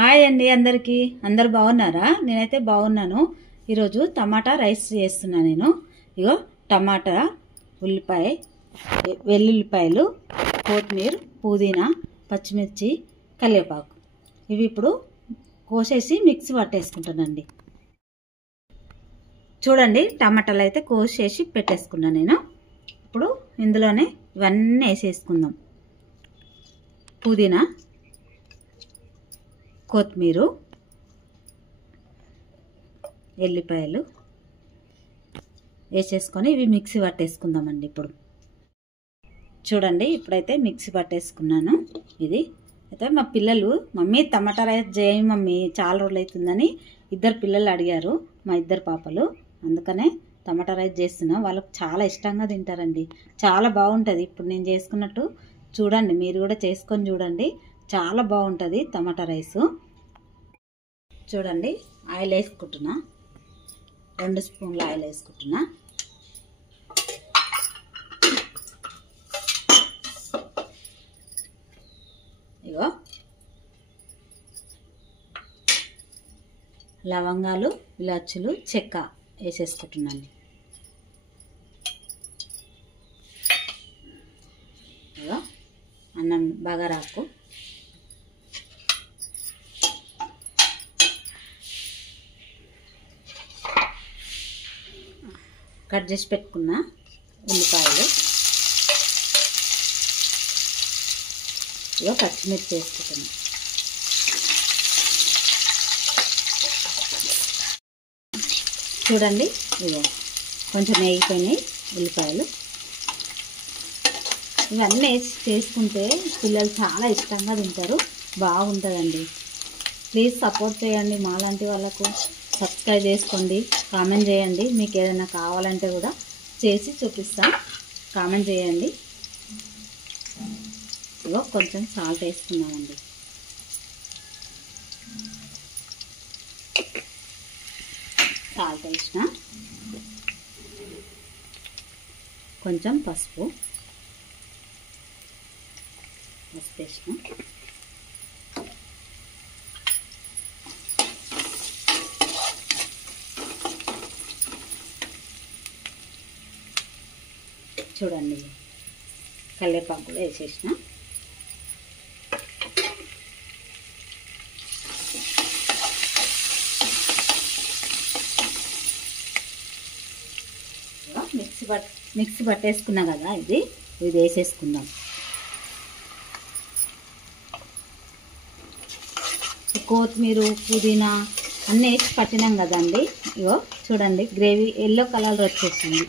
Hi అండి అందరికీ. అందరు బాగున్నారా? నేనైతే బాగున్నాను. ఈరోజు టమాటా రైస్ చేస్తున్నా నేను. ఇగో టమాటా, ఉల్లిపాయ, వెల్లుల్లిపాయలు, కొత్తిమీర, పుదీనా, పచ్చిమిర్చి, కరివేపాకు ఇవి ఇప్పుడు కోసేసి మిక్సీ పట్టేసుకుంటానండి. చూడండి, టమాటాలు అయితే కోసేసి పెట్టేసుకున్నాను నేను. ఇప్పుడు ఇందులోనే ఇవన్నీ వేసేసుకుందాం. పుదీనా, కొత్తిమీర, ఎల్లిపాయలు వేసేసుకొని ఇవి మిక్సీ పట్టేసుకుందామండి. ఇప్పుడు చూడండి, ఇప్పుడైతే మిక్సీ పట్టేసుకున్నాను. ఇది అయితే మా పిల్లలు, మమ్మీ టమాటా రైస్ చేయి మమ్మీ, చాలా రోజులు అవుతుందని ఇద్దరు పిల్లలు అడిగారు, మా ఇద్దరు పాపలు. అందుకనే టమాటా రైస్ చేస్తున్నా. వాళ్ళకు చాలా ఇష్టంగా తింటారండి. చాలా బాగుంటుంది. ఇప్పుడు నేను చేసుకున్నట్టు చూడండి, మీరు కూడా చేసుకొని చూడండి. చాలా బాగుంటుంది టమాటా రైసు. చూడండి, ఆయిల్ వేసుకుంటున్నా. 2 స్పూన్ల ఆయిల్ వేసుకుంటున్నా. ఇగో లవంగాలు, ఇలాచులు, చెక్క వేసేసుకుంటున్నాను. ఇగో అన్నం బగారాకు, కట్ చేసి పెట్టుకున్న ఉల్లిపాయలు, ఇగో పచ్చిమిర్చి వేసుకుంటున్నా. చూడండి, ఇగో కొంచెం వేగిపోయినాయి ఉల్లిపాయలు. ఇవన్నీ వేసి చేసుకుంటే పిల్లలు చాలా ఇష్టంగా తింటారు. బాగుంటుందండి. ప్లీజ్ సపోర్ట్ చేయండి మాలాంటి వాళ్ళకు. సబ్స్క్రైబ్ చేసుకోండి, కామెంట్ చేయండి. మీకు ఏదైనా కావాలంటే కూడా చేసి చూపిస్తాను. కామెంట్ చేయండి. ఇగో కొంచెం సాల్ట్ వేసుకున్నామండి. సాల్ట్ వేసిన, కొంచెం పసుపు వేసిన, చూడండి కరివేపాకు కూడా వేసేసిన. మిక్సీ పట్టేసుకున్నా కదా, ఇది వేసేసుకుందాం. కొత్తిమీర, పుదీనా అన్నీ వేసి పట్టినాం కదండి. ఇగో చూడండి, గ్రేవీ ఎల్లో కలర్ వచ్చేసింది.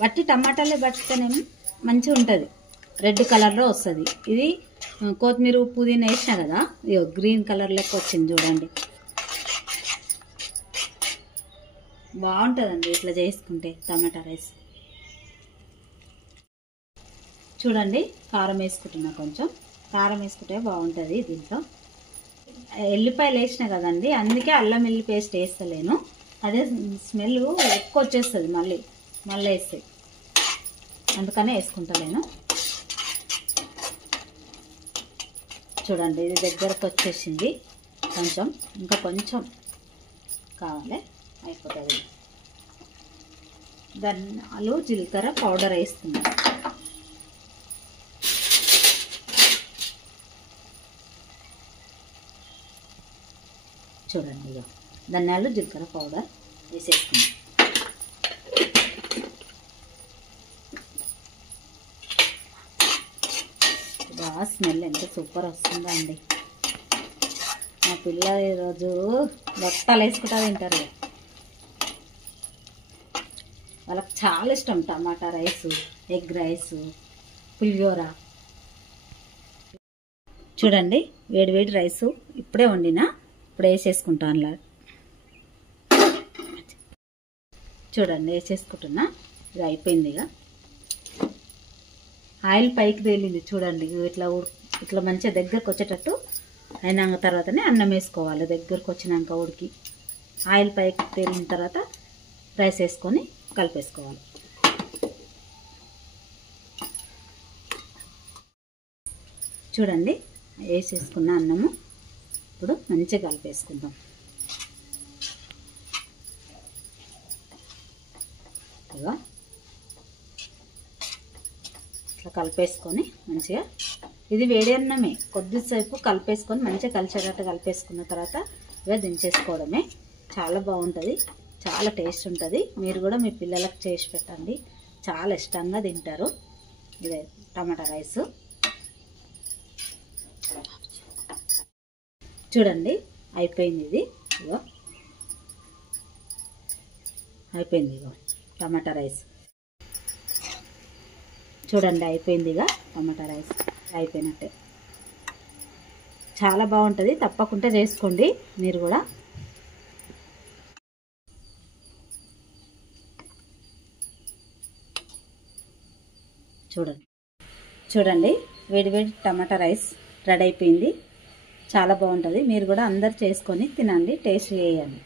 వట్టి టమాటాలే పట్టితేనేమో మంచిగా ఉంటుంది, రెడ్ కలర్లో వస్తుంది. ఇది కొత్తిమీర, పుదీనా వేసినా కదా, ఇగో గ్రీన్ కలర్ లెక్క వచ్చింది. చూడండి, బాగుంటుందండి ఇట్లా చేసుకుంటే టమాటా రైస్. చూడండి, కారం వేసుకుంటున్నా. కొంచెం కారం వేసుకుంటే బాగుంటుంది దీంట్లో. ఎల్లిపాయలు వేసినా కదండి, అందుకే అల్లం వెల్లి పేస్ట్ వేస్తలేను. అదే స్మెల్ ఎక్కువ వచ్చేస్తుంది మళ్ళీ వేస్తే, అందుకనే వేసుకుంటలేను. చూడండి, ఇది దగ్గరకు వచ్చేసింది. ఇంకా కొంచెం కావాలి, అయిపోతుంది. ధనియాలు, జీలకర్ర పౌడర్ వేస్తున్నాం. చూడండి, ఇక ధనియాలు, జీలకర్ర పౌడర్ వేసేసుకున్నాం. బాగా స్మెల్ ఎంత సూపర్ వస్తుందో అండి. మా పిల్లలు ఈరోజు లొట్టలు వేసుకుంటా తింటారు. వాళ్ళకి చాలా ఇష్టం టమాటా రైసు, ఎగ్ రైసు, పులిహోర. చూడండి, వేడి వేడి రైసు ఇప్పుడే వండినా, ఇప్పుడు వేసేసుకుంటాను. చూడండి, వేసేసుకుంటున్నా. ఇది అయిపోయింది. ఇక ఆయిల్ పైకి తేలింది. చూడండి, ఇట్లా మంచిగా దగ్గరకు వచ్చేటట్టు అయినాక తర్వాతనే అన్నం వేసుకోవాలి. దగ్గరకు వచ్చినాక ఉడికి ఆయిల్ పైకి తేలిన తర్వాత రైస్ వేసుకొని కలిపేసుకోవాలి. చూడండి, వేసేసుకున్న అన్నము ఇప్పుడు మంచిగా కలిపేసుకుందాం. ఇట్లా కలిపేసుకొని మంచిగా, ఇది వేడి అన్నమే, కొద్దిసేపు కలిపేసుకొని మంచిగా కలిసేటట్టు కలిపేసుకున్న తర్వాత ఇక దించేసుకోవడమే. చాలా బాగుంటుంది, చాలా టేస్ట్ ఉంటుంది. మీరు కూడా మీ పిల్లలకు చేసి పెట్టండి, చాలా ఇష్టంగా తింటారు. ఇదే టమాటా రైస్ చూడండి అయిపోయింది. ఇది ఇగో అయిపోయింది. ఇగో టమాటా రైస్ చూడండి అయిపోయింది. ఇక టమాటా రైస్ అయిపోయినట్టే. చాలా బాగుంటుంది, తప్పకుండా చేసుకోండి మీరు కూడా. చూడండి వేడివేడి టమాటా రైస్ రెడీ అయిపోయింది. చాలా బాగుంటుంది. మీరు కూడా అందరు చేసుకొని తినండి, టేస్ట్ చేయండి.